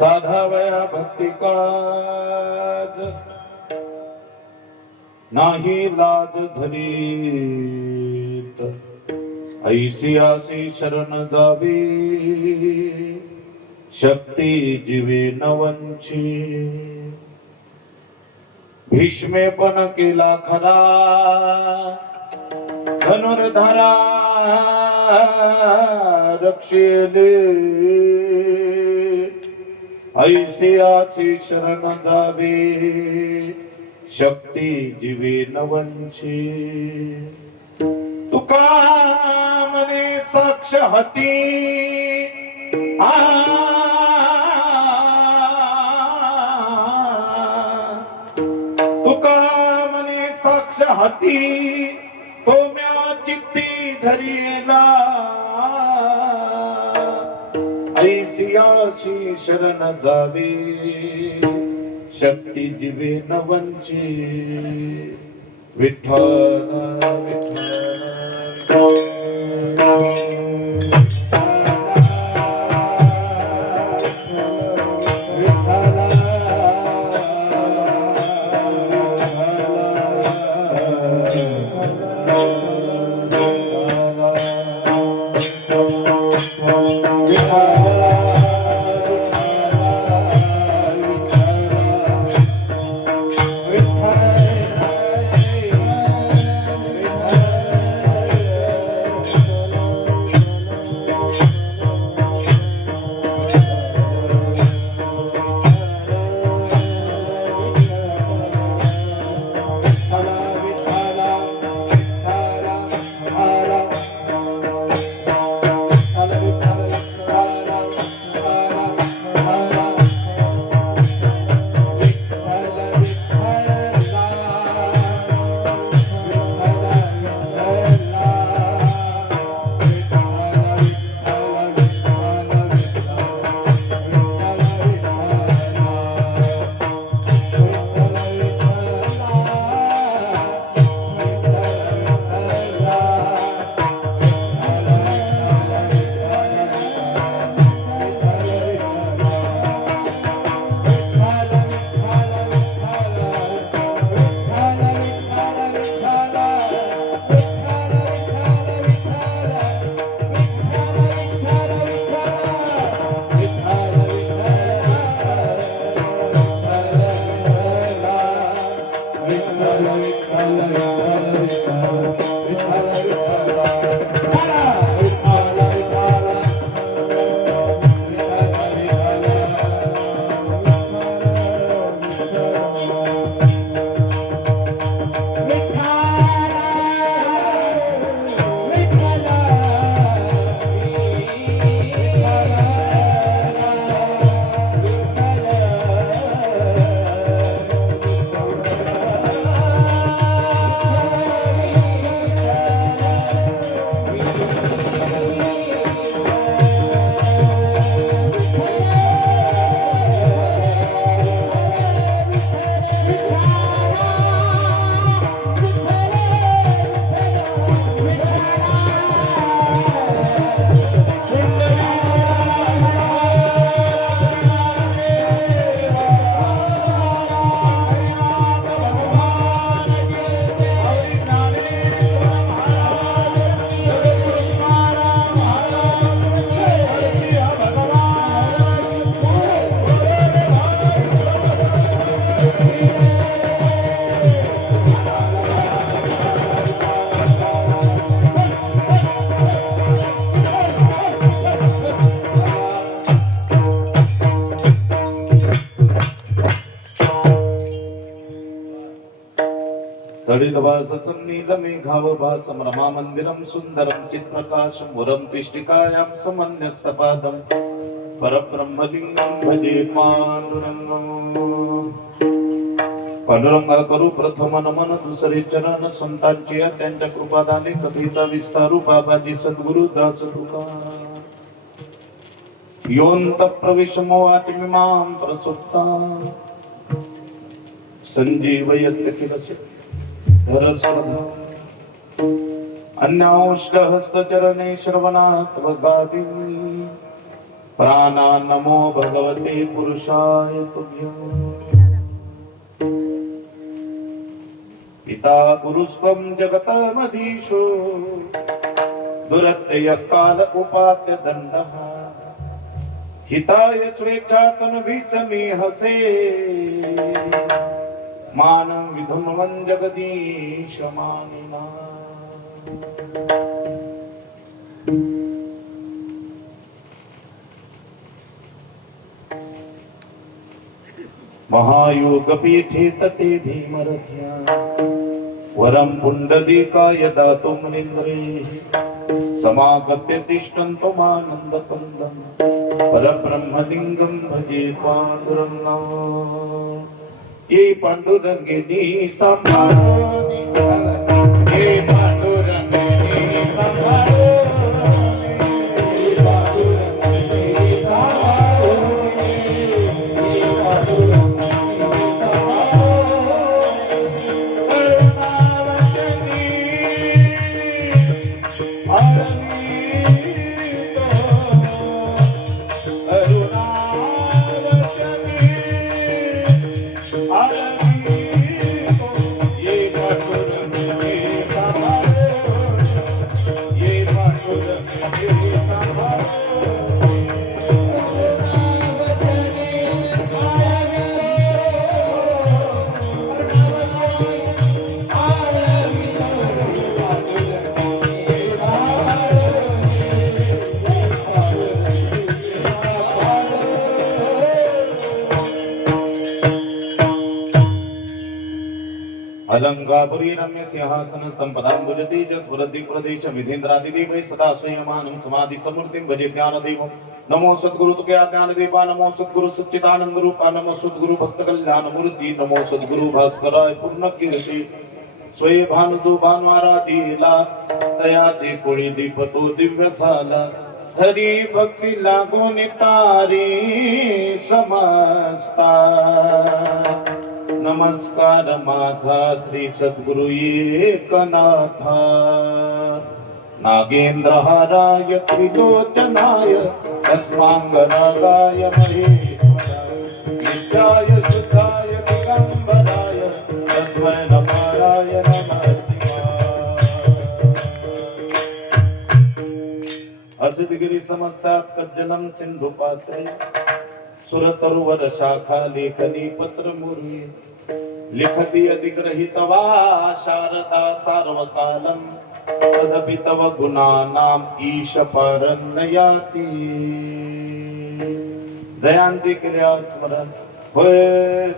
साधावया भक्ती काज नाही लाज धरीत ऐसी आसी शरण जावी शक्ती जीवे नवंची भीष्मे पण केला खरा धनुर्धरा रक्षेले ऐसी आसी शरण जावे शक्ती जीवे नवंची तुका मने साक्ष हती तुका मने साक्ष हती तो म्या चित्ती धरीला ऐसियाची शरण जावे शक्ती जीवे नवंची विठ्ठल तडितभास सन्नील मेघावभासं रमा मंदिरं सुंदरं चित्प्रकाशं वरं तिष्ठिकायां समन्यस्तपादं परब्रह्मलिंगं भजे पांडुरंगं। पांडुरंगा करू प्रथम नमन दुसरे चरण संतांची त्यांच्या कृपादाने कथिता विस्तारू बाबाजी सद्गुरु दास तुका योऽन्त प्रविशमो वाचमिमां प्रसुप्ता संजीवयत्य किलस्य धरस्वधा अन्याष्टहस्तचरणे श्रवणात्वगादिन् प्राणा नमो भगवते पुरुषाय तुभ्यम्। पिता पुरुषत्वं जगतमधीशो दुरत्यय काल उपात्य दण्डः हिताय स्वेच्छातनुभिसमे हसे मानं विधुन्वन् जगदीश मानिना। महायोगपीठे तटे भीमरथ्या वरं पुण्डरीकाय दातुं निन्द्रे समागत्य तिष्ठन्तमानन्दकन्दं परब्रह्मलिङ्गं भजे पाण्डुरङ्गं। ये पाण्डुरङ्गिनी स्तंभानि ये पाण्डुरङ्गिनी स्तंभानि अलंकापुरी रम्य सिंहासनस्थं पदाम्बुजते च स्फुरति प्रदेश विधेन्द्रादिदेवैः सदा स्वयमानं समाधिस्थमूर्तिं भजे ज्ञानदेवं। नमो सद्गुरु तुकया ज्ञानदेवा नमो सद्गुरु सच्चिदानंद रूपा नमो सद्गुरु भक्त कल्याण मूर्ति नमो सद्गुरु भास्कराय पूर्ण कीर्ती स्वये भानुजो भानुआराधीला तयाचे कोळी दीपतो दिव्य झाला हरी भक्ती लागून तारी समस्ता। नमस्कार माझा श्री सद्गुरु एकनाथा नागेंद्रहाराय त्रिलोचनाय अस्मांगरागाय महेश्वराय नित्याय शुद्धाय दिगंबराय तस्मै नमः शिवाय। असद्गिरि समस्यात् कज्जलं सिंधु पात्रे सुरतरुवर शाखा लेखनी पत्र मुर्वी लिखती अधिग्रहितवा शारदा सार्वकालम तदपि तव गुणानाम ईश परन्नयाति। जयांती केल्या स्मरण होय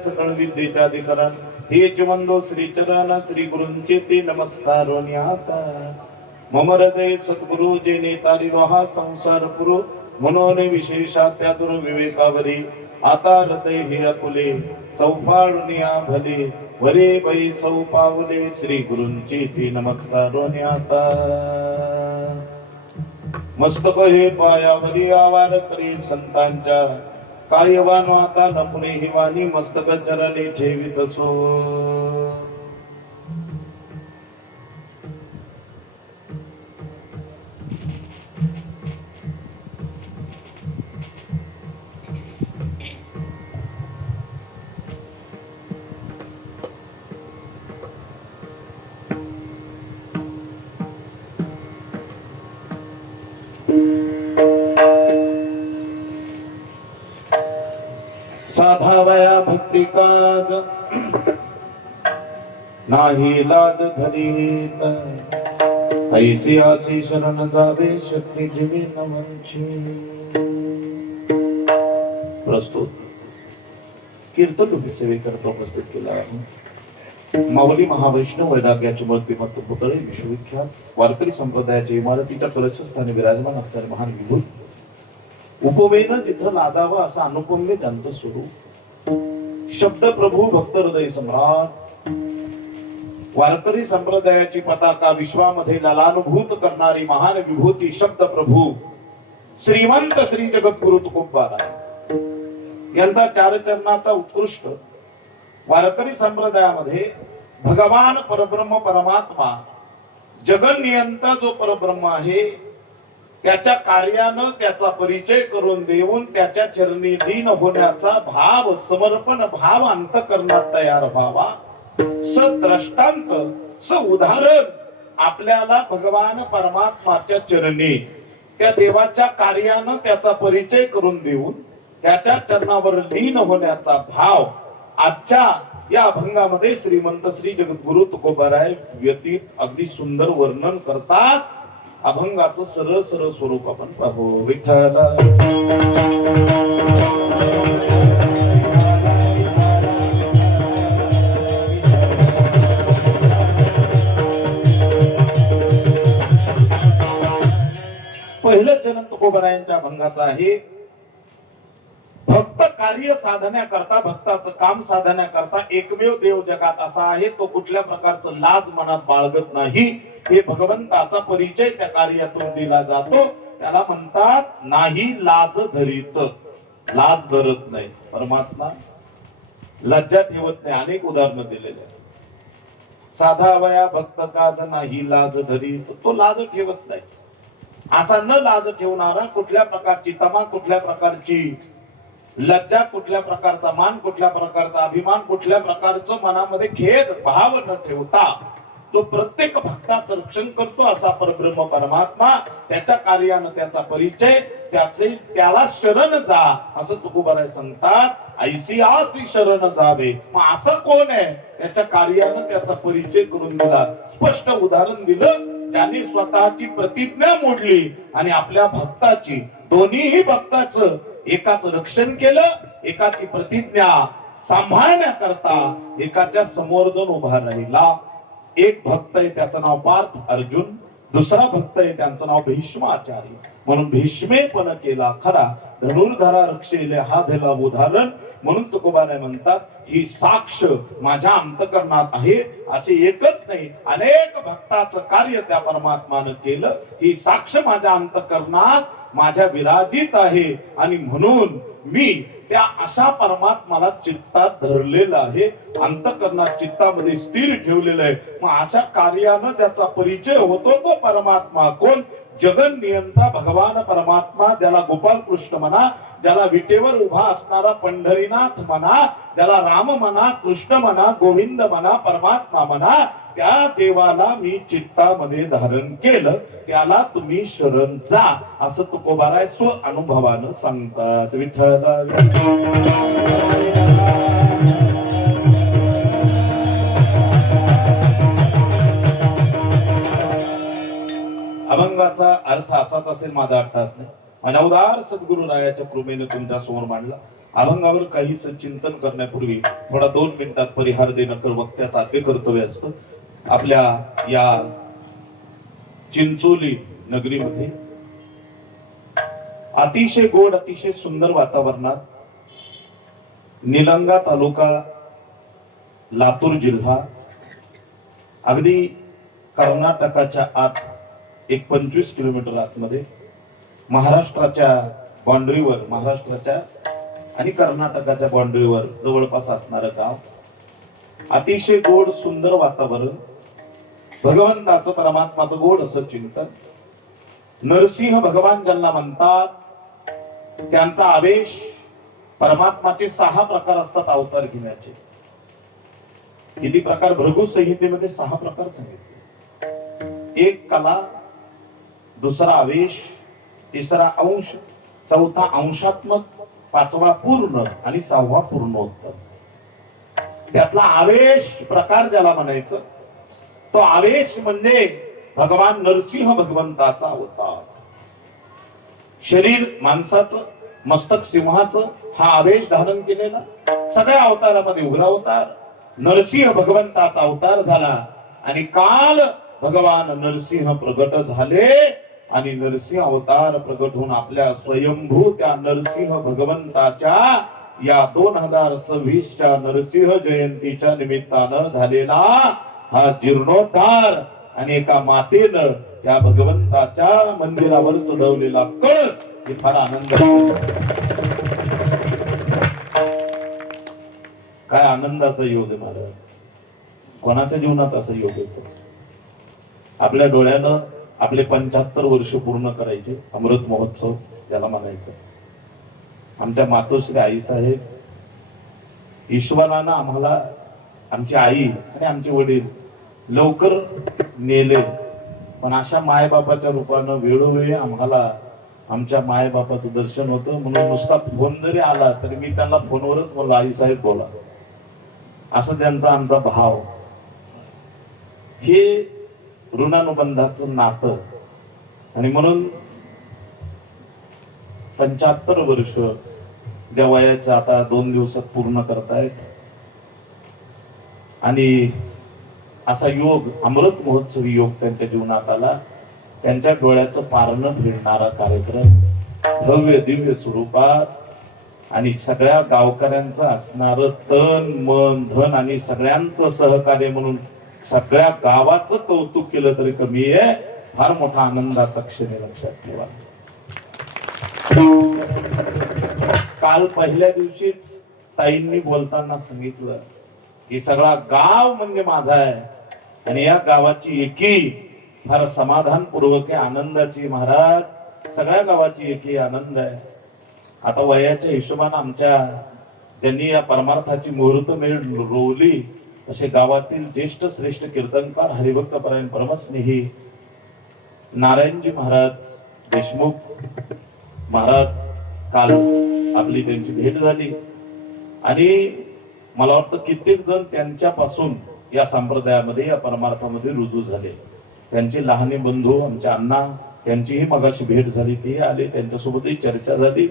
सकळ विद्येच्या अधिकरण हेच वंदो श्री चरण श्री गुरूंचे ते नमस्कार आता मम हृदय सद्गुरु जेने तारी रोहा संसार पुरो म्हणून विशेषा त्या दुर्विवेकावरी आता हृदय हे आपुले चौफाळुनिया भले वरे बाई सौ पावले श्री गुरूंची ती नमस्कार आता मस्तक हे पायावरी आवार करी संतांच्या कार्यवानो आता नपुरे ही वाणी मस्तक चरणे ठेवीत असो। साधावया भक्ती काज नाही लाज धरीत ऐसी आसी शरण जावे शक्ती जीवी नमनची। प्रस्तुत कीर्तन रूपी सेवेकरता उपस्थित केला आहे माऊली महावैष्णव वैराग्याचे मूर्तिमत्व पुतळे विश्वविख्यात वारकरी संप्रदायाच्या इमारतीच्या कलशस्थानी विराजमान असणारे महान विभूत उपमेनं जिथं लाजावं असं अनुपम्य त्यांचं स्वरूप शब्द प्रभू भक्त हृदय सम्राट वारकरी संप्रदायाची पताका विश्वामध्ये ललानुभूत करणारी महान विभूती शब्द प्रभू श्रीमंत श्री जगद्गुरु तुकोबारा यांचा चारचरणाचा उत्कृष्ट वारकरी संप्रदायामध्ये भगवान परब्रह्म परमात्मा जगन्नियंता जो परब्रह्म आहे त्याच्या कार्यानं त्याचा परिचय करून देऊन त्याच्या चरणी लीन होण्याचा भाव समर्पण भाव अंतःकरणात तयार व्हावा सद्रष्टांत स उदाहरण आपल्याला भगवान परमात्माच्या चरणी त्या देवाच्या कार्यानं त्याचा परिचय करून देऊन त्याच्या चरणावर लीन होण्याचा भाव आजच्या या अभंगामध्ये श्रीमंत श्री जगद्गुरु तुकोबाराय व्यतीत अगदी सुंदर वर्णन करतात. अभंगाचं सरळ सरळ स्वरूप आपण पाहू. विठ्ठला पहिलं चरण तुकोबारायांच्या अभंगाचं आहे. भक्त कार्य साधण्याकरता भक्ताचं काम साधण्याकरता एकमेव देव जगात असा आहे तो कुठल्या प्रकारचं लाज मनात बाळगत नाही. हे भगवंताचा परिचय त्या कार्यातून दिला जातो. त्याला म्हणतात नाही लाज धरीत. लाज धरत नाही परमात्मा लज्जा ठेवत नाही. अनेक उदाहरणं दिलेले आहेत. साधा वया भक्त काज नाही लाज धरीत. तो लाज ठेवत नाही. असा न लाज ठेवणारा कुठल्या प्रकारची तमा कुठल्या प्रकारची लज्जा कुठल्या प्रकारचा मान कुठल्या प्रकारचा अभिमान कुठल्या प्रकारचं मनामध्ये खेद भाव न ठेवता जो प्रत्येक भक्ताचं रक्षण करतो असा परब्रह्म परमात्मा त्याच्या कार्यानं त्याचा परिचय त्याला शरण जा असं तुकोबाराय सांगतात. ऐसी आसी शरण जावे. मग असं कोण आहे त्याच्या कार्यानं त्याचा परिचय करून दिला. स्पष्ट उदाहरण दिलं ज्याने स्वतःची प्रतिज्ञा मोडली आणि आपल्या भक्ताची दोन्हीही भक्ताचं एकाच रक्षण केलं एकाची प्रतिज्ञा सांभाळण्याकरता एकाच्या समोर जाऊन उभा राहिला. एक भक्त आहे त्याचं नाव पार्थ अर्जुन. दुसरा भक्त आहे त्यांचं नाव भीष्माचार्य. म्हणून भीष्मेपण केला खरा धनुर्धरा रक्षेले हा दिला उदाहरण. म्हणून तुकोबाराय म्हणतात ही साक्ष माझ्या अंतःकरणात आहे. असे एकच नाही अनेक भक्ताचं कार्य त्या परमात्मानं केलं. ही साक्ष माझ्या अंतःकरणात माझ्या विराजित आहे आणि म्हणून मी त्या अशा परमात्माला चित्तात धरलेलं आहे अंतःकरणात चित्तामध्ये स्थिर ठेवलेलं आहे. मग अशा कार्यानं त्याचा परिचय होतो. तो परमात्मा कोण? जगन नियंता भगवान परमात्मा ज्याला गोपाल कृष्ण म्हणा ज्याला विटेवर उभा असणारा पंढरीनाथ म्हणा ज्याला राम म्हणा कृष्ण म्हणा गोविंद म्हणा परमात्मा म्हणा त्या देवाला मी चित्तामध्ये धारण केलं त्याला तुम्ही शरण जा असं तुकोबाराय स्व अनुभवानं सांगतात. विठ्ठला अभंगाचा अर्थ असाच असेल माझा अट्टास नाही. माझ्या उदार सद्गुरु रायाच्या कृपेने तुमच्या समोर मांडला. अभंगावर काही चिंतन करण्यापूर्वी थोडा 2 मिनिटात परिहार देणं वक्त्याचं आद्य कर्तव्य असतं. आपल्या या चिंचोली नगरीमध्ये अतिशय गोड अतिशय सुंदर वातावरणात निलंगा तालुका लातूर जिल्हा अगदी कर्नाटकाच्या आत एक 25 किलोमीटर आतमध्ये महाराष्ट्राच्या बाउंड्रीवर महाराष्ट्राच्या आणि कर्नाटकाच्या बाउंड्रीवर जवळपास असणारं गाव. अतिशय गोड सुंदर वातावरण भगवंताचं परमात्माचं गोड असं चिंतन. नरसिंह भगवान ज्यांना म्हणतात त्यांचा आवेश परमात्माचे 6 प्रकार असतात अवतार घेण्याचे. किती प्रकार? भृगु संहितेमध्ये 6 प्रकार सांगितले. एक कला, दुसरा आवेश, तिसरा अंश, चौथा अंशात्मक, 5वा पूर्ण आणि 6वा पूर्णोत्तर. त्यातला आवेश प्रकार ज्याला म्हणायचं तो आवेश म्हणजे भगवान नरसिंह भगवंताचा अवतार. शरीर माणसाचं मस्तक सिंहाचं हा आवेश धारण केलेला. सगळ्या अवतारामध्ये उग्र अवतार नरसिंह भगवंताचा अवतार झाला आणि काल भगवान नरसिंह प्रगट झाले आणि नरसिंह अवतार प्रगट होऊन आपल्या स्वयंभू त्या नरसिंह भगवंताच्या या 2026च्या नरसिंह जयंतीच्या निमित्तानं झालेला हा जीर्णोद्धार आणि एका मातेनं या भगवंताच्या मंदिरावर चढवलेला कळस हे फार आनंद. काय आनंदाचा योग आहे महाराज. कोणाच्या जीवनात असं योग येतो. आपल्या डोळ्यानं आपले 75 वर्ष पूर्ण करायचे, अमृत महोत्सव त्याला म्हणायचं. आमच्या मातोश्री आई साहेब, ईश्वरानं आम्हाला, आमची आई आणि आमचे वडील लवकर नेले, पण अशा मायबापाच्या रूपानं वेळोवेळी आम्हाला आमच्या मायबापाचं दर्शन होतं. म्हणून नुसता फोन जरी आला तरी मी त्यांना फोनवरच बोललो, आई साहेब बोला, असं त्यांचा आमचा भाव. हे ऋणानुबंधाचं नातं. आणि म्हणून 75 वर्ष ज्या वयाच्या आता 2 दिवसात पूर्ण करतायत आणि असा योग, अमृत महोत्सवी योग त्यांच्या जीवनात आला. त्यांच्या डोळ्याचं पारणं फिरणारा कार्यक्रम भव्य दिव्य स्वरूपात आणि सगळ्या गावकऱ्यांचं असणारं तन मन धन आणि सगळ्यांचं सहकार्य म्हणून सगळ्या गावाचं कौतुक केलं तरी कमी आहे. फार मोठा आनंदाचा क्षण आहे, लक्षात ठेवा. काल पहिल्या दिवशीच ताईंनी बोलताना सांगितलं की सगळा गाव म्हणजे माझा आहे आणि या गावाची एकी फार समाधानपूर्वक आहे, आनंदाची. महाराज, सगळ्या गावाची एकी आनंद आहे. आता वयाच्या हिशोबाने आमच्या ज्यांनी या परमार्थाची मुहूर्तमेढ रोवली असे गावातील ज्येष्ठ श्रेष्ठ कीर्तनकार हरिभक्त परायण परमस्नेही नारायणजी महाराज देशमुख महाराज, काल आपली त्यांची भेट झाली आणि मला वाटतं कित्येक जण त्यांच्यापासून या संप्रदायामध्ये, या परमार्थामध्ये रुजू झाले. त्यांचे लहाने बंधू आमचे अण्णा, त्यांचीही मगाशी भेट झाली, ते आले, त्यांच्यासोबतही चर्चा झाली.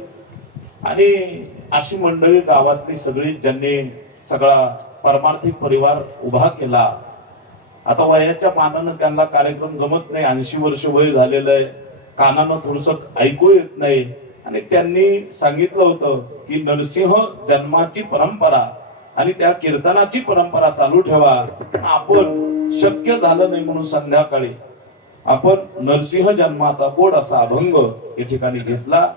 आणि अशी मंडळी गावातली सगळी ज्यांनी सगळा परमार्थिक परिवार उभा केला. आता वयाच्या मानानं त्यांना कार्यक्रम जमत नाही, 80 वर्ष वय झालेलं आहे, कानानं थोडस ऐकू येत नाही. आणि त्यांनी सांगितलं होतं की नरसिंह जन्माची परंपरा आणि त्या कीर्तनाची परंपरा चालू ठेवा. आपण शक्य झालं नाही म्हणून संध्याकाळी आपण नरसिंह जन्माचा गोड असा अभंग या ठिकाणी घेतला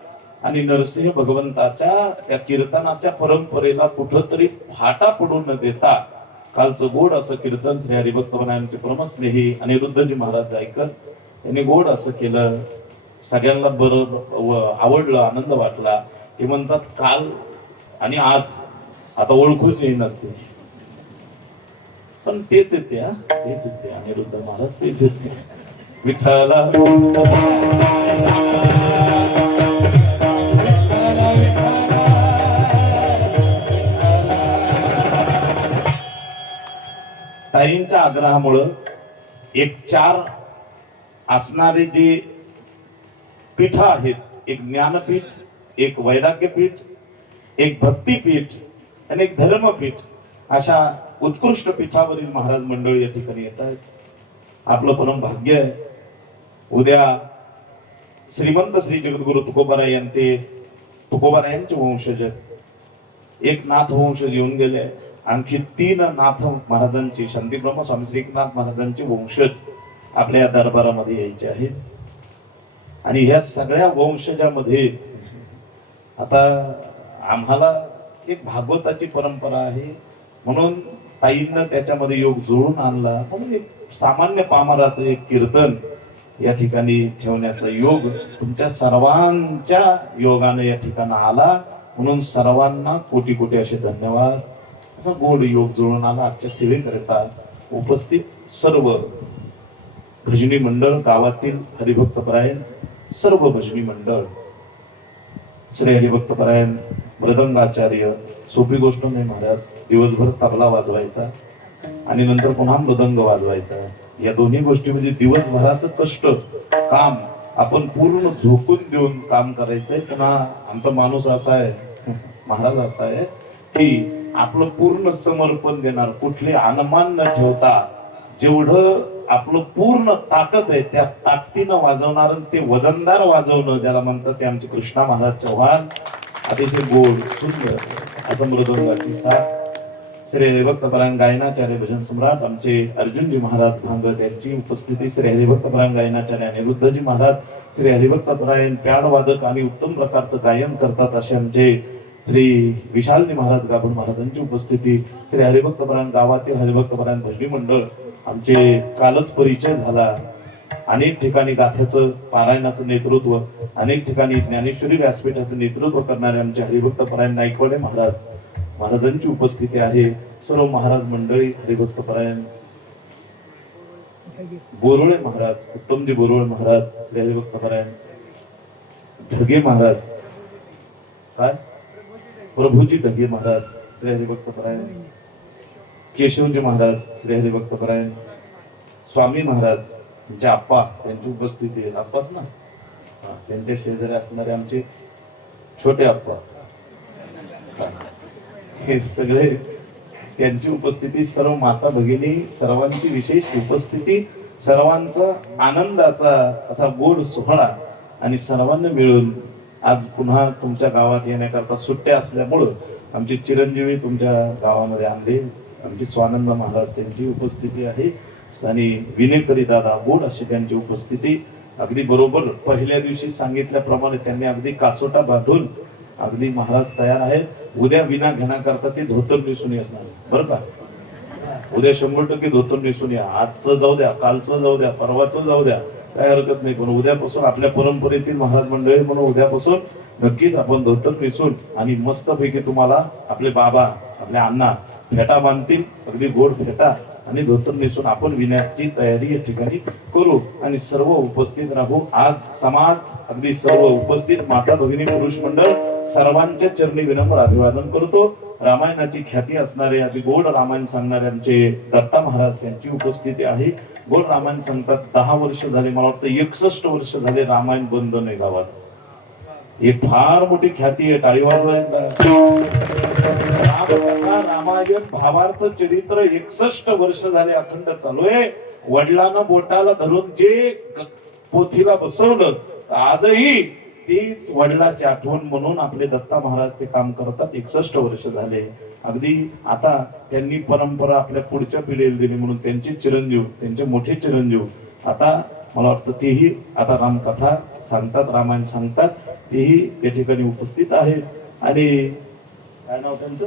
आणि नरसिंह भगवंताच्या त्या कीर्तनाच्या परंपरेला कुठंतरी फाटा पडू न देता कालचं गोड असं कीर्तन श्री हरिभक्त परायणचे परमस्नेही अनिरुद्धजी महाराज जायकर यांनी गोड असं केलं. सगळ्यांना बरं आवडलं, आनंद वाटला. ते म्हणतात काल आणि आज आता ओळखूच येणार ते, पण तेच येते, तेच येते अनिरुद्ध महाराज, तेच येते. विठ्ठला ताईंच्या आग्रहामुळं एक 4 असणारे जे पीठ आहेत, एक ज्ञानपीठ, एक वैराग्यपीठ, एक भक्तीपीठ आणि एक धर्मपीठ, अशा उत्कृष्ट पीठावरील महाराज मंडळी या ठिकाणी येत आहेत. आपलं परम भाग्य आहे. उद्या श्रीमंत श्री जगद्गुरु तुकोबाराय यांचे, तुकोबारायांचे वंशज, एक नाथ वंशज येऊन गेले, आणखी 3 नाथ महाराजांचे, शांतीब्रह्म स्वामी श्री एकनाथ महाराजांचे वंशज आपल्या या दरबारामध्ये यायचे आहेत. आणि ह्या सगळ्या वंशजामध्ये आता आम्हाला एक भागवताची परंपरा आहे म्हणून ताईंना त्याच्यामध्ये योग जुळून आणला. म्हणून एक सामान्य पामराचं एक कीर्तन या ठिकाणी ठेवण्याचा योग तुमच्या सर्वांच्या योगाने या ठिकाणी आला. म्हणून सर्वांना कोटी कोटी असे धन्यवाद. असा गोड योग जुळून आला. आजच्या सेवेकरिता उपस्थित सर्व भजनी मंडळ, गावातील हरिभक्त परायण सर्व भजनी मंडळ, श्री हरिभक्त परायण मृदंगाचार्य, सोपी गोष्ट नाही महाराज. दिवसभर तबला वाजवायचा आणि नंतर पुन्हा मृदंग वाजवायचा. या दोन्ही गोष्टी म्हणजे दिवसभराचं कष्ट, काम आपण पूर्ण झोकून देऊन काम करायचंय. पुन्हा आमचा माणूस असा आहे, महाराज असा आहे की आपलं पूर्ण समर्पण देणार, कुठले अनुमान न ठेवता जेवढं आपलं पूर्ण ताकद आहे त्या ताकदीनं वाजवणार, ते वजनदार वाजवणं ज्याला म्हणतात, ते आमचे कृष्णा महाराज चव्हाण. अतिशय गोड सुंदर असं मृदंगाची साथ. श्री हरिभक्तपरायण गायनाचार्य भजन सम्राट आमचे अर्जुनजी महाराज भांगवत यांची उपस्थिती. श्री हरिभक्तपरायण गायनाचार्य अनिरुद्धजी महाराज, श्री हरिभक्तपरायण प्याड वादक आणि उत्तम प्रकारचं गायन करतात असे आमचे श्री विशालजी महाराज गाभण महाराजांची उपस्थिती. श्री हरिभक्तपरायण गावातील हरिभक्तपरायण भजनी मंडळ आमचे कालच परिचय झाला. अनेक ठिकाणी गाथ्याचं पारायणाचं नेतृत्व, अनेक ठिकाणी ज्ञानेश्वरी व्यासपीठाचं नेतृत्व करणारे आमचे हरिभक्तपरायण नाईकवाडे महाराजांची उपस्थिती आहे. सर्व महाराज मंडळी हरिभक्तपरायण बोरोळे महाराज, उत्तमजी बोरोळे महाराज, श्री हरिभक्तपरायण ढगे महाराज, काय प्रभूजी ढगे महाराज, श्री हरिभक्तपरायण केशवजी महाराज, श्री हरिभक्तपरायण स्वामी महाराज, त्यांचे आप्पा, त्यांची उपस्थिती आहे. आप्पाच ना, त्यांच्या शेजारी असणारे आमचे छोटे आप्पा, हे सगळे त्यांची उपस्थिती. सर्व माता भगिनी सर्वांची विशेष उपस्थिती, सर्वांचा आनंदाचा असा गोड सोहळा. आणि सर्वांना मिळून आज पुन्हा तुमच्या गावात येण्याकरता सुट्ट्या असल्यामुळं आमचे चिरंजीवी तुमच्या गावामध्ये आणले. आमचे स्वानंद महाराज, त्यांची उपस्थिती आहे. आणि विनेकरी दादा बोड अशी त्यांची उपस्थिती. अगदी बरोबर पहिल्या दिवशी सांगितल्याप्रमाणे त्यांनी अगदी कासोटा बांधून अगदी महाराज तयार आहेत. उद्या विना घेण्याकरता ते धोतर नेसून असणार, बरं का. उद्या 100% धोतर नेसून या. आजचं जाऊ द्या, कालचं जाऊ द्या, परवाचं जाऊ द्या, काय हरकत नाही. पण उद्यापासून आपल्या परंपरेतील महाराज मंडळी म्हणून उद्यापासून नक्कीच आपण धोतर नेसून आणि मस्तपैकी तुम्हाला आपले बाबा, आपले अण्णा फेटा बांधतील, अगदी गोड फेटा आणि धोतर नेसून आपण विण्याची तयारी या ठिकाणी करू आणि सर्व उपस्थित राहू. आज समाज अगदी सर्व उपस्थित माता भगिनी पुरुष मंडळ सर्वांच्या चरणी विनम्र अभिवादन करतो. रामायणाची ख्याती असणारे अगदी गोड रामायण सांगणारे आमचे दत्ता महाराज, त्यांची उपस्थिती आहे. गोड रामायण सांगतात. 10 वर्ष झाले, मला वाटतं 61 वर्ष झाले रामायण बंद नाही गावात. ही फार मोठी ख्याती आहे. टाळी वाजवायला. रामकथा, रामायण, भावार्थ, चरित्र 61 वर्ष झाले अखंड चालू आहे. वडिलांना बोटाला धरून जे पोथीला बसवलं, आजही तीच वडिलाची आठवण म्हणून आपले दत्ता महाराज ते काम करतात. 61 वर्ष झाले. अगदी आता त्यांनी परंपरा आपल्या पुढच्या पिढीला दिली म्हणून त्यांचे चिरंजीव, त्यांचे मोठे चिरंजीव आता मला वाटतं तेही आता रामकथा सांगतात, रामायण सांगतात. तेही त्या ठिकाणी उपस्थित आहेत. आणि काय नाव त्यांचं,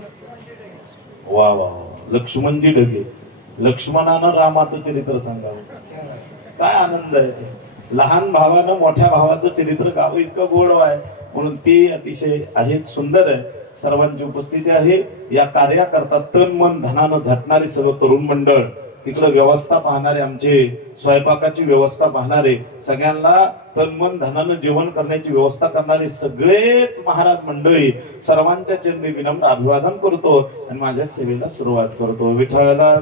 वा वा, लक्ष्मणजी ढगे. लक्ष्मणानं रामाचं चरित्र सांगावं, काय आनंद आहे. लहान भावानं मोठ्या भावाचं चरित्र गावं, इतकं गोड आहे. म्हणून ते अतिशय आहेत, सुंदर आहे. सर्वांची उपस्थिती आहे. या कार्याकरता तन मन धनानं झटणारे सर्व तरुण मंडळ, तिकडे व्यवस्था पाहणारे, आमचे स्वयंपाकाची व्यवस्था पाहणारे, सगळ्यांना तन मन धनानं जेवण करण्याची व्यवस्था करणारे सगळेच महाराज मंडळी, सर्वांच्या चरणी विनम्र अभिवादन करतो आणि माझ्या सेवेला सुरुवात करतो. विठ्ठला